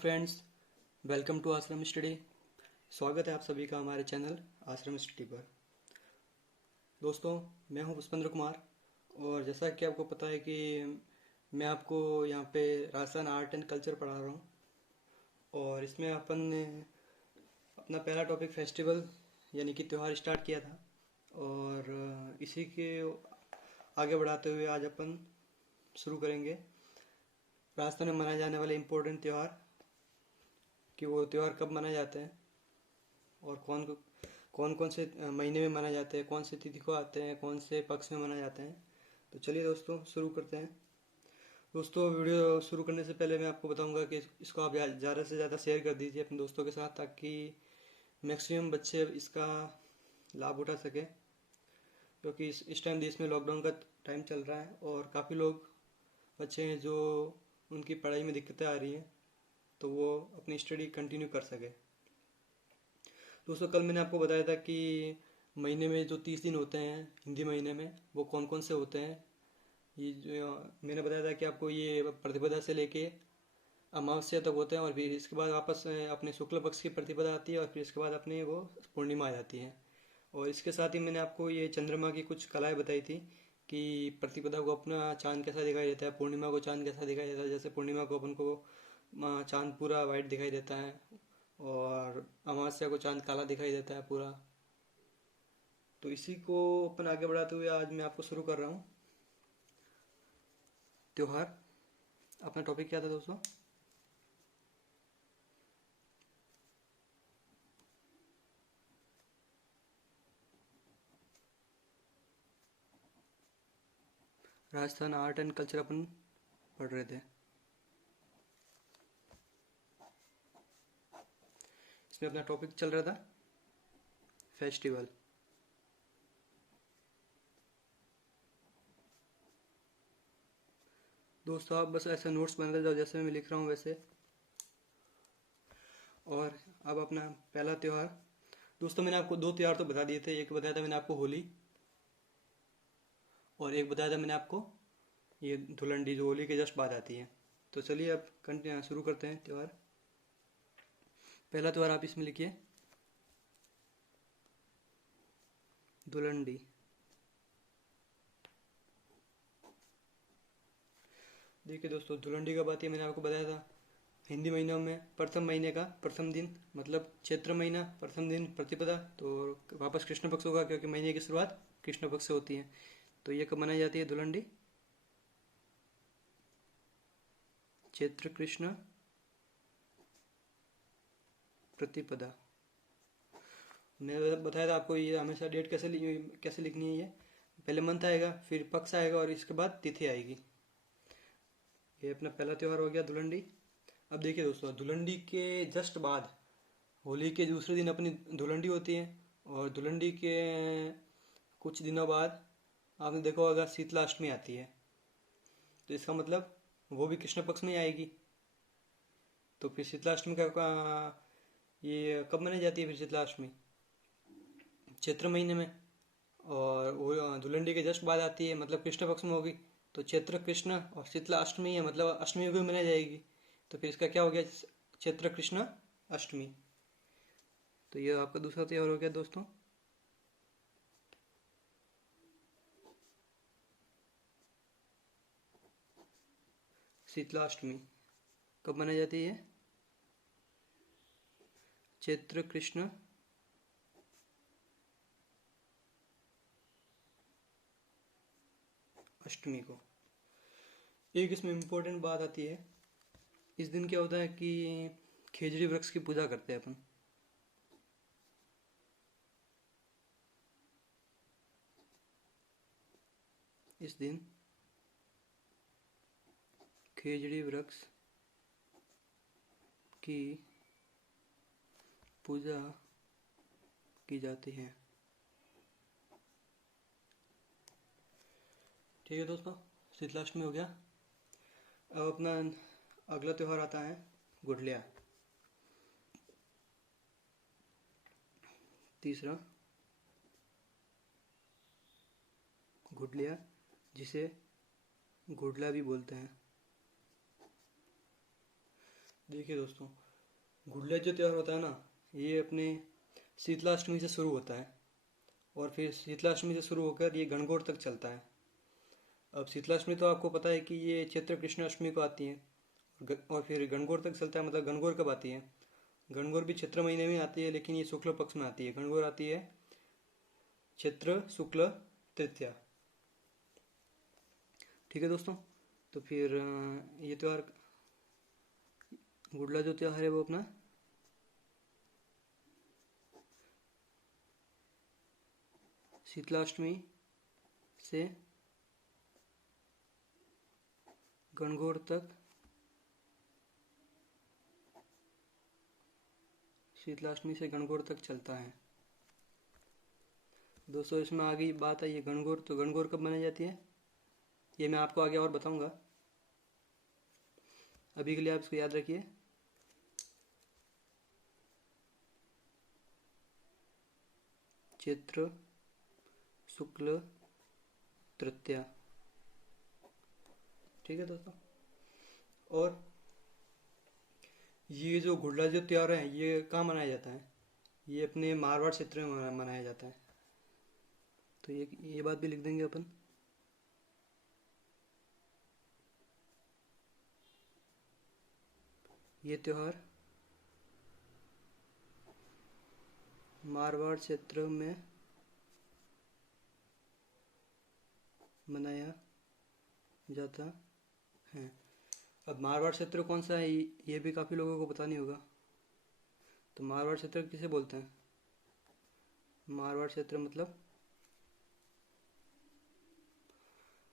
Friends, welcome to आश्रम study. स्वागत है आप सभी का हमारे चैनल आश्रम स्टडी पर। दोस्तों, मैं हूं पुष्पेंद्र कुमार और जैसा कि आपको पता है कि मैं आपको यहाँ पे राजस्थान आर्ट एंड कल्चर पढ़ा रहा हूँ और इसमें अपन ने अपना पहला टॉपिक फेस्टिवल यानी कि त्यौहार स्टार्ट किया था और इसी के आगे बढ़ाते हुए आज अपन शुरू करेंगे राजस्थान में मनाए जाने वाले इम्पोर्टेंट त्यौहार कि वो त्यौहार कब मनाए जाते हैं और कौन कौन से महीने में मनाए जाते हैं, कौन से तिथि को आते हैं, कौन से पक्ष में मनाए जाते हैं। तो चलिए दोस्तों शुरू करते हैं। दोस्तों, वीडियो शुरू करने से पहले मैं आपको बताऊंगा कि इसको आप ज़्यादा से ज़्यादा शेयर कर दीजिए अपने दोस्तों के साथ ताकि मैक्सिमम बच्चे इसका लाभ उठा सकें, क्योंकि इस टाइम देश में लॉकडाउन का टाइम चल रहा है और काफ़ी लोग बच्चे हैं जो उनकी पढ़ाई में दिक्कतें आ रही हैं तो वो अपनी स्टडी कंटिन्यू कर सके। दोस्तों, कल मैंने आपको बताया था कि महीने में जो 30 दिन होते हैं हिंदी महीने में वो कौन कौन से होते हैं। ये जो मैंने बताया था कि आपको ये प्रतिपदा से लेके अमावस्या तक होते हैं और फिर इसके बाद वापस अपने शुक्ल पक्ष की प्रतिपदा आती है और फिर इसके बाद अपने वो पूर्णिमा आ जाती है। और इसके साथ ही मैंने आपको ये चंद्रमा की कुछ कलाएं बताई थी कि प्रतिपदा को अपना चांद कैसा दिखाई देता है, पूर्णिमा को चांद कैसा दिखाई देता है। जैसे पूर्णिमा को अपन को चांद पूरा वाइट दिखाई देता है और अमावस्या को चांद काला दिखाई देता है पूरा। तो इसी को अपन आगे बढ़ाते हुए आज मैं आपको शुरू कर रहा हूँ त्योहार। अपना टॉपिक क्या था दोस्तों? राजस्थान आर्ट एंड कल्चर अपन पढ़ रहे थे। इसमें अपना टॉपिक चल रहा था फेस्टिवल। दोस्तों, आप बस ऐसे नोट्स बनाते जाओ जैसे मैं लिख रहा हूँ वैसे। और अब अपना पहला त्यौहार। दोस्तों, मैंने आपको दो त्यौहार तो बता दिए थे। एक बताया था मैंने आपको होली और एक बताया था मैंने आपको ये धुलंडी जो होली के जस्ट बाद आती है। तो चलिए अब कंटिन्यू शुरू करते हैं त्यौहार। पहला त्यौहार आप इसमें लिखिए धुलंडी। देखिए दोस्तों, धुलंडी का बात ये मैंने आपको बताया था हिंदी महीनों में प्रथम महीने का प्रथम दिन मतलब चैत्र महीना प्रथम दिन प्रतिपदा, तो वापस कृष्ण पक्ष होगा क्योंकि महीने की शुरुआत कृष्ण पक्ष से होती है। तो ये कब मनाई जाती है धुलंडी? चैत्र कृष्ण प्रतिपदा। मैंने बताया था आपको ये हमेशा डेट कैसे लिखनी है। ये पहले मंथ आएगा, फिर पक्ष आएगा और इसके बाद तिथि आएगी। ये अपना पहला त्यौहार हो गया धुलंडी। अब देखिए दोस्तों, धुलंडी के जस्ट बाद होली के दूसरे दिन अपनी धुलंडी होती है और धुलंडी के कुछ दिनों बाद आपने देखा होगा शीतलाष्टमी आती है। तो इसका मतलब वो भी कृष्ण पक्ष में ही आएगी। तो फिर शीतलाष्टमी का ये कब मनाई जाती है? फिर शीतलाष्टमी चैत्र महीने में और वो धुलंडी के जस्ट बाद आती है मतलब कृष्ण पक्ष में होगी। तो चैत्र कृष्ण और शीतला अष्टमी है मतलब अष्टमी भी मनाई जाएगी। तो फिर इसका क्या हो गया? चैत्र कृष्ण अष्टमी। तो ये आपका दूसरा त्यौहार हो गया दोस्तों। शीतलाष्टमी कब मनाई जाती है? चैत्र कृष्ण अष्टमी को। एक इसमें इम्पोर्टेंट बात आती है, इस दिन क्या होता है कि खेजड़ी वृक्ष की पूजा करते हैं अपन। इस दिन खेजड़ी वृक्ष की पूजा की जाती है। ठीक है दोस्तों, शीतलाष्टमी हो गया। अब अपना अगला त्यौहार आता है गुडलिया। तीसरा गुडलिया, जिसे गुडला भी बोलते हैं। देखिए दोस्तों, गुड़िया जो त्यौहार होता है ना, ये अपने शीतलाष्टमी से शुरू होता है और फिर शीतलाष्टमी से शुरू होकर ये गणगौर तक चलता है। अब शीतलाष्टमी तो आपको पता है कि ये चैत्र कृष्ण अष्टमी को आती है और फिर गणगौर तक चलता है। मतलब गणगौर कब आती है? गणगौर भी चैत्र महीने में आती है, लेकिन ये शुक्ल पक्ष में आती है। गणगौर आती है चैत्र शुक्ल तृतीया। ठीक है दोस्तों, तो फिर ये त्यौहार, गुड़ला जो त्यौहार है वो अपना शीतलाष्टमी से गणगौर तक, शीतलाष्टमी से गणगौर तक चलता है। दोस्तों इसमें आगे बात आई है गणगौर, तो गणगौर कब मनाई जाती है ये मैं आपको आगे और बताऊंगा। अभी के लिए आप इसको याद रखिए। चैत्र शुक्ल तृतीया। ठीक है दोस्तों, और ये जो गुड़ला जो त्यौहार है ये कहाँ मनाया जाता है? ये अपने मारवाड़ क्षेत्र में मनाया जाता है। तो ये बात भी लिख देंगे अपन। ये त्यौहार मारवाड़ क्षेत्र में मनाया जाता है। अब मारवाड़ क्षेत्र कौन सा है ये भी काफ़ी लोगों को पता नहीं होगा। तो मारवाड़ क्षेत्र किसे बोलते हैं? मारवाड़ क्षेत्र मतलब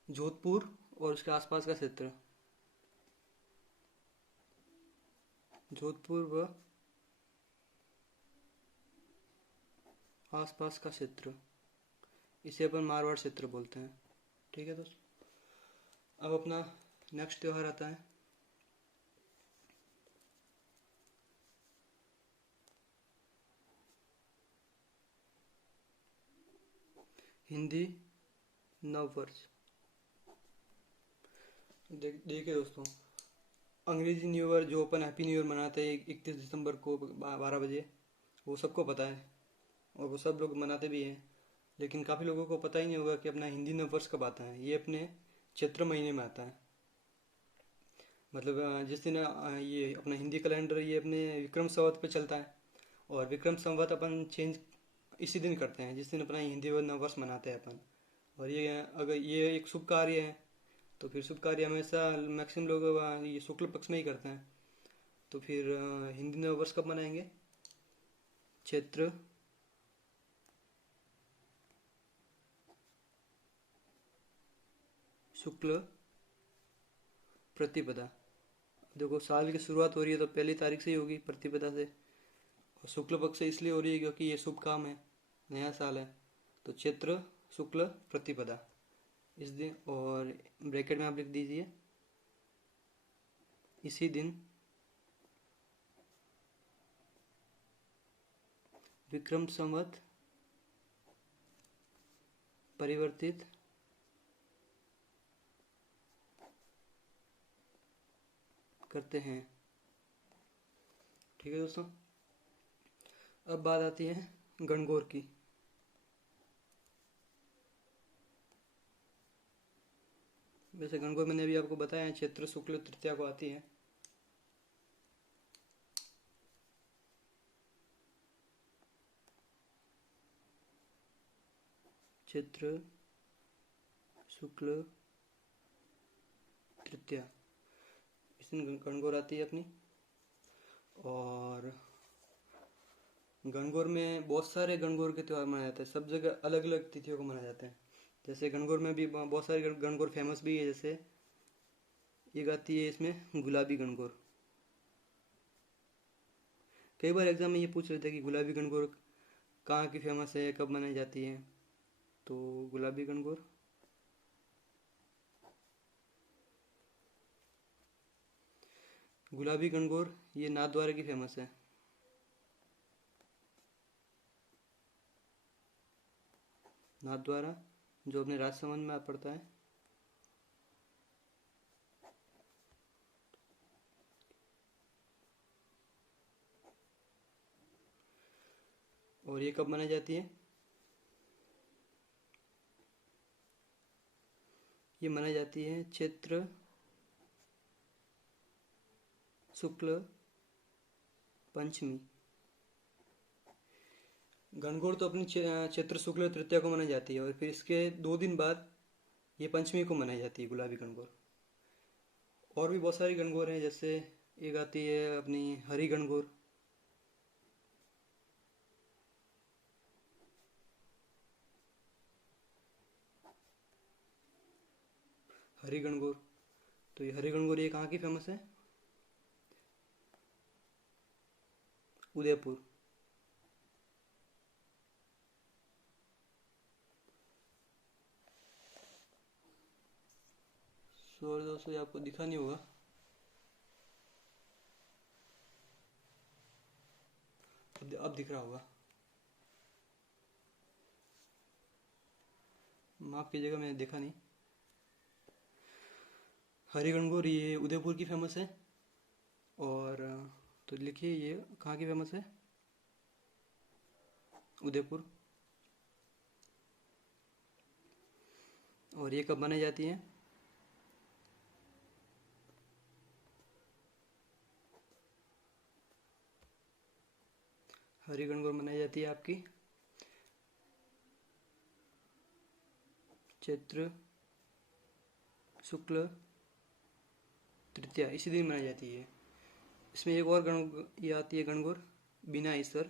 जोधपुर और उसके आसपास का क्षेत्र। जोधपुर व आसपास का क्षेत्र, इसे अपन मारवाड़ क्षेत्र बोलते हैं। ठीक है दोस्तों, अब अपना नेक्स्ट त्यौहार आता है हिंदी नववर्ष। देखिए दोस्तों, अंग्रेजी न्यू ईयर जो अपन हैप्पी न्यू ईयर मनाते हैं 31 दिसंबर को 12 बजे, वो सबको पता है और वो सब लोग मनाते भी हैं। लेकिन काफ़ी लोगों को पता ही नहीं होगा कि अपना हिंदी नववर्ष कब आता है। ये अपने चैत्र महीने में आता है। मतलब जिस दिन ये अपना हिंदी कैलेंडर ये अपने विक्रम संवत पे चलता है और विक्रम संवत अपन चेंज इसी दिन करते हैं जिस दिन अपना हिंदी नववर्ष मनाते हैं अपन। और ये अगर ये एक शुभ कार्य है तो फिर शुभ कार्य हमेशा मैक्सिमम लोग ये शुक्ल पक्ष में ही करते हैं। तो फिर हिंदी नववर्ष कब मनाएंगे? चैत्र शुक्ल प्रतिपदा। देखो साल की शुरुआत हो रही है तो 1 तारीख से ही होगी, प्रतिपदा से। और शुक्ल पक्ष से इसलिए हो रही है क्योंकि ये शुभ काम है, नया साल है। तो चैत्र शुक्ल प्रतिपदा इस दिन, और ब्रैकेट में आप लिख दीजिए इसी दिन विक्रम संवत परिवर्तित करते हैं। ठीक है दोस्तों, अब बात आती है गणगौर की। वैसे गणगौर मैंने अभी आपको बताया चैत्र शुक्ल तृतीया को आती है। चैत्र शुक्ल तृतीया इस दिन गणगौर आती है अपनी। और गणगौर में बहुत सारे गणगौर के त्यौहार मनाए जाते हैं, सब जगह अलग अलग तिथियों को मनाए जाते हैं। जैसे गणगौर में भी बहुत सारे गणगौर फेमस भी है। जैसे एक आती है इसमें गुलाबी गणगौर। कई बार एग्जाम में ये पूछ रहे थे कि गुलाबी गणगौर कहाँ की फेमस है, कब मनाई जाती है। तो गुलाबी गणगौर ये नाथद्वारा की फेमस है। नाथद्वारा जो अपने राजसमंद में पड़ता है। और ये कब मनाई जाती है? ये मनाई जाती है चैत्र शुक्ल पंचमी। गणगौर तो अपनी चैत्र शुक्ल तृतीया को मनाई जाती है, और फिर इसके 2 दिन बाद ये पंचमी को मनाई जाती है गुलाबी गणगौर। और भी बहुत सारी गणगौर हैं, जैसे एक आती है अपनी हरी गणगौर। हरी गणगौर, तो ये हरी गणगौर ये कहाँ की फेमस है? उदयपुर। सॉरी दोस्तों, ये आपको दिखा नहीं होगा। अब दिख रहा होगा, माफ कीजिएगा, मैंने देखा नहीं। हरी गणगौर ये उदयपुर की फेमस है। और तो लिखिए ये कहाँ की फेमस है? उदयपुर। और ये कब बनाई जाती है? हरी गणगौर मनाई जाती है आपकी चैत्र शुक्ल तृतीया, इसी दिन मनाई जाती है। इसमें एक और गण ये आती है गणगौर बिना ईश्वर,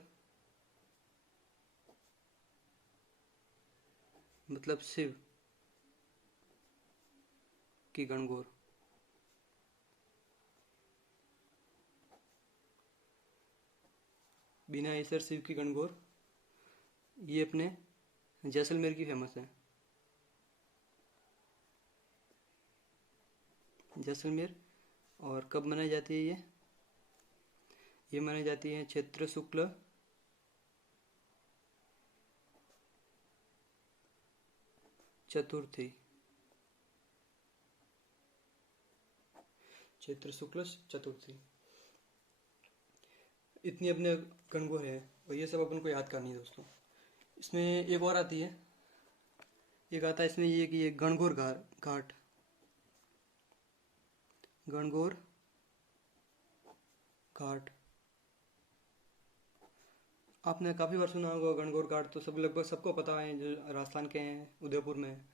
मतलब शिव की गणगौर। बिना ईश्वर शिव की गणगौर, ये अपने जैसलमेर की फेमस है। जैसलमेर। और कब मनाई जाती है ये मनाई जाती है चैत्र शुक्ल चतुर्थी। चैत्र शुक्ल चतुर्थी। इतनी अपने गणगौर है, और ये सब अपन को याद करनी है दोस्तों। इसमें एक और आती है, एक आता है इसमें ये कि ये गणगौर घाट। गणगौर घाट आपने काफ़ी बार सुना होगा। गणगौर घाट तो सब लगभग सबको पता है, जो राजस्थान के हैं, उदयपुर में।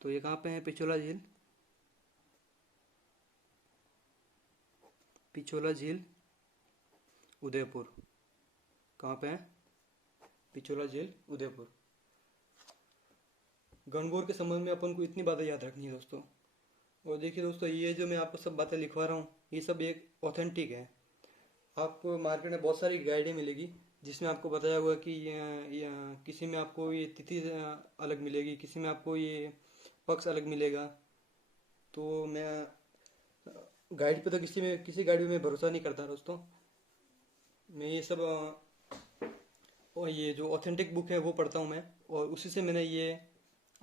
तो ये कहाँ पे है? पिछोला झील। पिछोला झील उदयपुर। कहाँ पे है? पिछोला झील उदयपुर। गणगौर के संबंध में अपन को इतनी बातें याद रखनी है दोस्तों। और देखिए दोस्तों, ये जो मैं आपको सब बातें लिखवा रहा हूँ, ये सब एक ऑथेंटिक है। आपको मार्केट में बहुत सारी गाइडें मिलेगी, जिसमें आपको बताया हुआ कि किसी में आपको ये तिथि अलग मिलेगी, किसी में आपको ये पक्ष अलग मिलेगा। तो मैं गाइड पे तो किसी गाइड पे मैं भरोसा नहीं करता दोस्तों। मैं ये सब और ये जो ऑथेंटिक बुक है वो पढ़ता हूँ मैं, और उसी से मैंने ये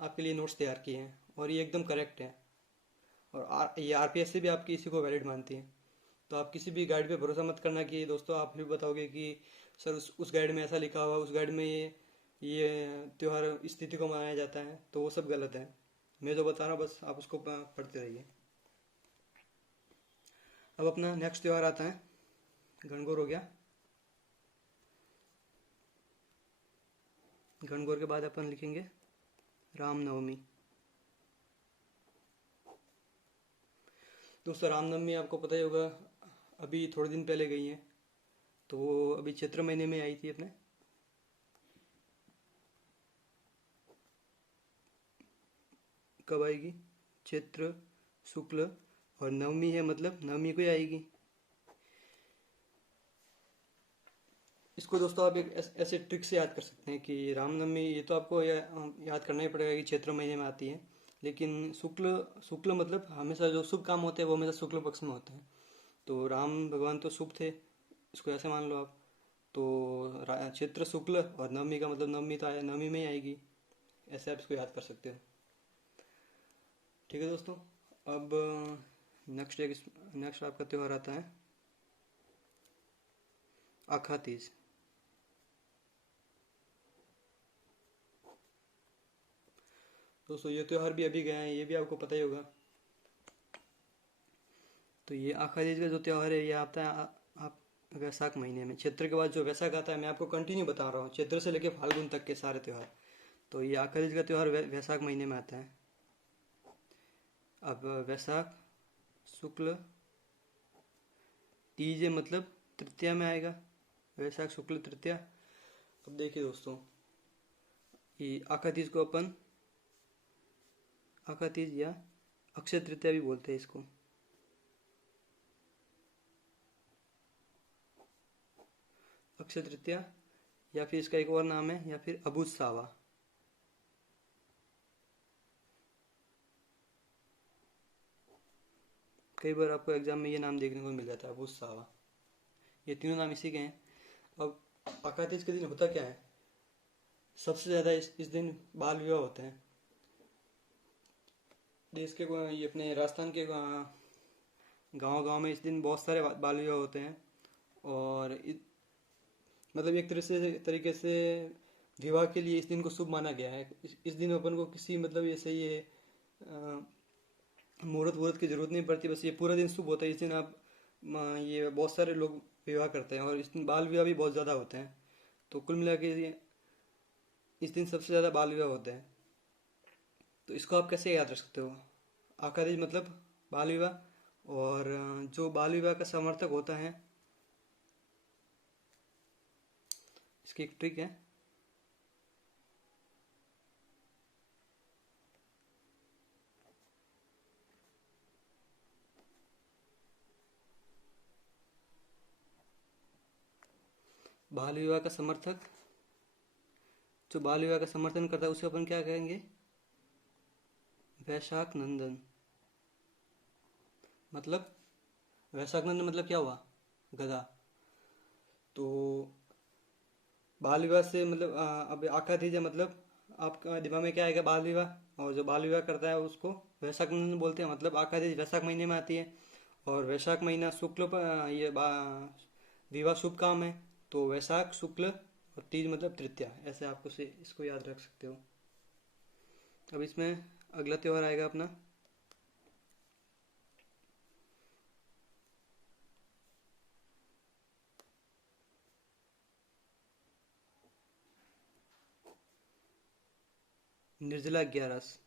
आपके लिए नोट्स तैयार किए हैं, और ये एकदम करेक्ट है। और ये आरपीएस से भी आपकी इसी को वैलिड मानती है। तो आप किसी भी गाइड पे भरोसा मत करना कि दोस्तों आप भी बताओगे कि सर उस गाइड में ऐसा लिखा हुआ, उस गाइड में ये त्यौहार इस तिथि को मनाया जाता है, तो वो सब गलत है। मैं जो बता रहा हूँ बस आप उसको पढ़ते रहिए। अब अपना नेक्स्ट त्यौहार आता है, गणगौर हो गया। गणगौर के बाद अपन लिखेंगे रामनवमी। दोस्तों रामनवमी आपको पता ही होगा, अभी थोड़े दिन पहले गई है। तो वो अभी चैत्र महीने में आई थी अपने। कब आएगी? चैत्र शुक्ल, और नवमी है मतलब नवमी को ही आएगी। इसको दोस्तों आप एक ऐसे ट्रिक से याद कर सकते हैं कि रामनवमी, ये तो आपको याद करना ही पड़ेगा कि चैत्र महीने में आती है। लेकिन शुक्ल शुक्ल मतलब हमेशा जो शुभ काम होते हैं वो हमेशा शुक्ल पक्ष में होते हैं। तो राम भगवान तो शुभ थे, इसको ऐसे मान लो आप। तो चैत्र शुक्ल और नवमी का मतलब नवमी तो आया, नवमी में ही आएगी। ऐसे आप इसको याद कर सकते हो। ठीक है दोस्तों। अब नेक्स्ट आपका त्यौहार आता है आखा तीज। दोस्तों ये त्यौहार भी अभी गए हैं, ये भी आपको पता ही होगा। तो ये आखा तीज का जो त्यौहार है ये आता है आप वैशाख महीने में। चैत्र के बाद जो वैशाख आता है, मैं आपको कंटिन्यू बता रहा हूँ, चैत्र से लेकर फाल्गुन तक के सारे त्यौहार। तो ये आखा तीज का त्यौहार वैशाख महीने में आता है। अब वैशाख शुक्ल तीज मतलब तृतीया में आएगा, वैशाख शुक्ल तृतीया। अब देखिए दोस्तों, ये आखा तीज को अपन आखा तीज या अक्षय तृतीया भी बोलते हैं इसको। अक्षय तृतीया, या फिर इसका एक और नाम है, या फिर अबुझ सावा। कई बार आपको एग्जाम में ये नाम देखने को मिल जाता है, अबुझ सावा। ये तीनों नाम इसी के हैं। अब आखा तीज के दिन होता क्या है, सबसे ज़्यादा इस दिन बाल विवाह होते हैं। देश के ये अपने राजस्थान के गांव गांव में इस दिन बहुत सारे बाल विवाह होते हैं। और मतलब एक तरीके से विवाह के लिए इस दिन को शुभ माना गया है। इस दिन अपन को किसी मतलब ऐसे ये मुहूर्त वूर्त की जरूरत नहीं पड़ती, बस ये पूरा दिन शुभ होता है। इस दिन आप ये बहुत सारे लोग विवाह करते हैं, और इस दिन बाल विवाह भी बहुत ज़्यादा होते हैं। तो कुल मिला के इस दिन सबसे ज़्यादा बाल विवाह होते हैं। तो इसको आप कैसे याद रख सकते हो, आखा तीज मतलब बाल विवाह। और जो बाल विवाह का समर्थक होता है, इसकी एक ट्रिक है। बाल विवाह का समर्थक, जो बाल विवाह का समर्थन करता है, उसे अपन क्या कहेंगे, वैशाख नंदन। मतलब वैशाख नंदन मतलब क्या हुआ, गधा। तो बाल विवाह से मतलब अब आखा तीज है, मतलब आपका दिमाग में क्या आएगा, बाल विवाह। और जो बाल विवाह करता है उसको वैशाख नंदन बोलते हैं। मतलब आखा तीज वैशाख महीने में आती है, और वैशाख महीना शुक्ल पर विवाह शुभ काम है। तो वैशाख शुक्ल और तीज मतलब तृतीया, ऐसे आपको से इसको याद रख सकते हो। अब इसमें अगला त्यौहार आएगा अपना निर्जला ग्यारस।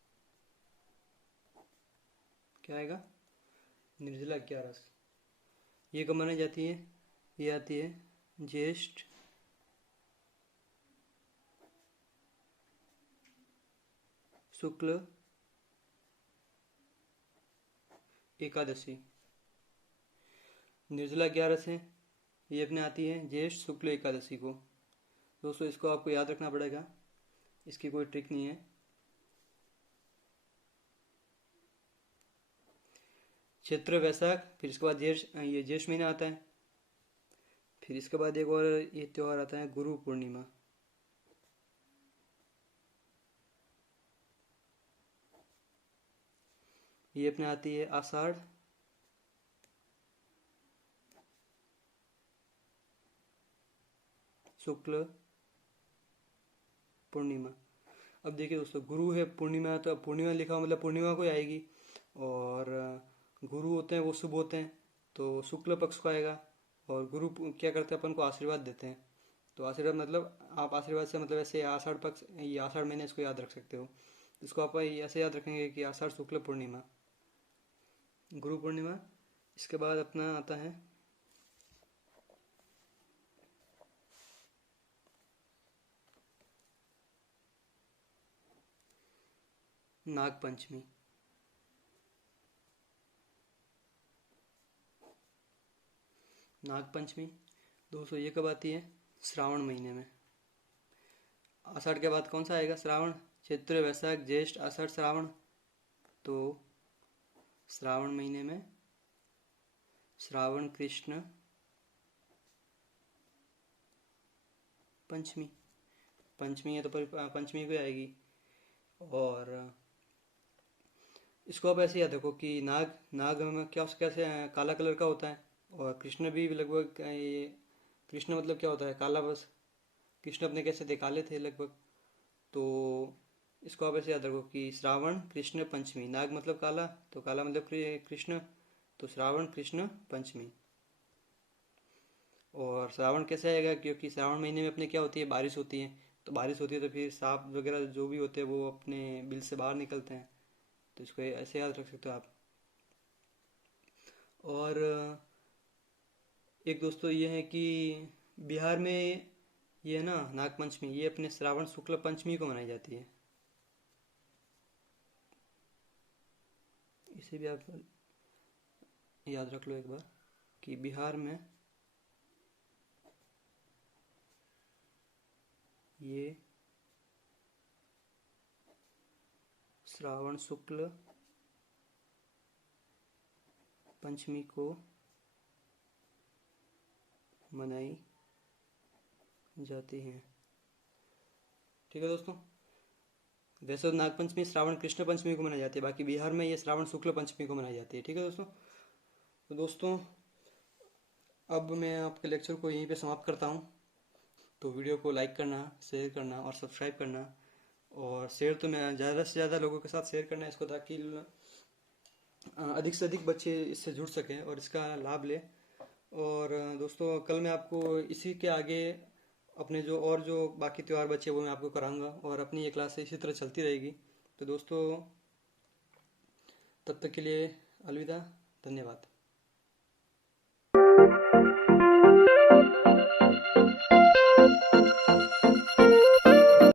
क्या आएगा, निर्जला ग्यारस। ये कब मनाई जाती है, ये आती है ज्येष्ठ शुक्ल एकादशी। निर्जला ग्यारस है, ये अपने आती है ज्येष्ठ शुक्ल एकादशी को। दोस्तों इसको आपको याद रखना पड़ेगा, इसकी कोई ट्रिक नहीं है। चैत्र वैशाख, फिर इसके बाद ये ज्येष्ठ महीना आता है। फिर इसके बाद एक और ये त्यौहार आता है गुरु पूर्णिमा। ये अपने आती है आषाढ़ शुक्ल पूर्णिमा। अब देखिए दोस्तों, गुरु है, पूर्णिमा, तो पूर्णिमा लिखा हुआ मतलब पूर्णिमा को आएगी। और गुरु होते हैं वो शुभ होते हैं, तो शुक्ल पक्ष को आएगा। और गुरु क्या करते हैं, अपन को आशीर्वाद देते हैं। तो आशीर्वाद मतलब आप आशीर्वाद से मतलब ऐसे आषाढ़ पक्ष, ये आषाढ़ महीने इसको याद रख सकते हो। इसको आप ऐसे याद रखेंगे कि आषाढ़ शुक्ल पूर्णिमा, गुरु पूर्णिमा। इसके बाद अपना आता है नाग पंचमी। नाग पंचमी दोस्तों ये कब आती है, श्रावण महीने में। आषाढ़ के बाद कौन सा आएगा, श्रावण। चैत्र वैशाख ज्येष्ठ आषाढ़ श्रावण। तो श्रावण महीने में श्रावण कृष्ण पंचमी, पंचमी है तो पंचमी को आएगी। और इसको आप ऐसे याद रखो कि नाग, नाग में क्या कैसे काला कलर का होता है। और कृष्ण भी लगभग ये, कृष्ण मतलब क्या होता है, काला। बस कृष्ण अपने कैसे थे, काले थे लगभग। तो इसको आप ऐसे याद रखो कि श्रावण कृष्ण पंचमी, नाग मतलब काला, तो काला मतलब कृष्ण, तो श्रावण कृष्ण पंचमी। और श्रावण कैसे आएगा, क्योंकि श्रावण महीने में अपने क्या होती है, बारिश होती है। तो बारिश होती है तो फिर सांप वगैरह जो भी होते हैं वो अपने बिल से बाहर निकलते हैं। तो इसको ऐसे याद रख सकते हो आप। और एक दोस्तों ये है कि बिहार में ये है ना नागपंचमी, ये अपने श्रावण शुक्ल पंचमी को मनाई जाती है। इसे भी आप याद रख लो एक बार कि बिहार में ये श्रावण शुक्ल पंचमी को मनाई जाती है। ठीक है दोस्तों, वैसे तो नागपंचमी श्रावण कृष्ण पंचमी को मनाई जाती है, बाकी बिहार में ये श्रावण शुक्ल पंचमी को मनाई जाती है। ठीक है दोस्तों। तो दोस्तों अब मैं आपके लेक्चर को यहीं पे समाप्त करता हूँ। तो वीडियो को लाइक करना, शेयर करना और सब्सक्राइब करना। और शेयर तो मैं ज़्यादा से ज़्यादा लोगों के साथ शेयर करना है इसको, ताकि अधिक से अधिक बच्चे इससे जुड़ सकें और इसका लाभ लें। और दोस्तों कल मैं आपको इसी के आगे अपने जो बाकी त्यौहार बचे वो मैं आपको कराऊंगा, और अपनी ये क्लास इसी तरह चलती रहेगी। तो दोस्तों तब तक के लिए अलविदा, धन्यवाद।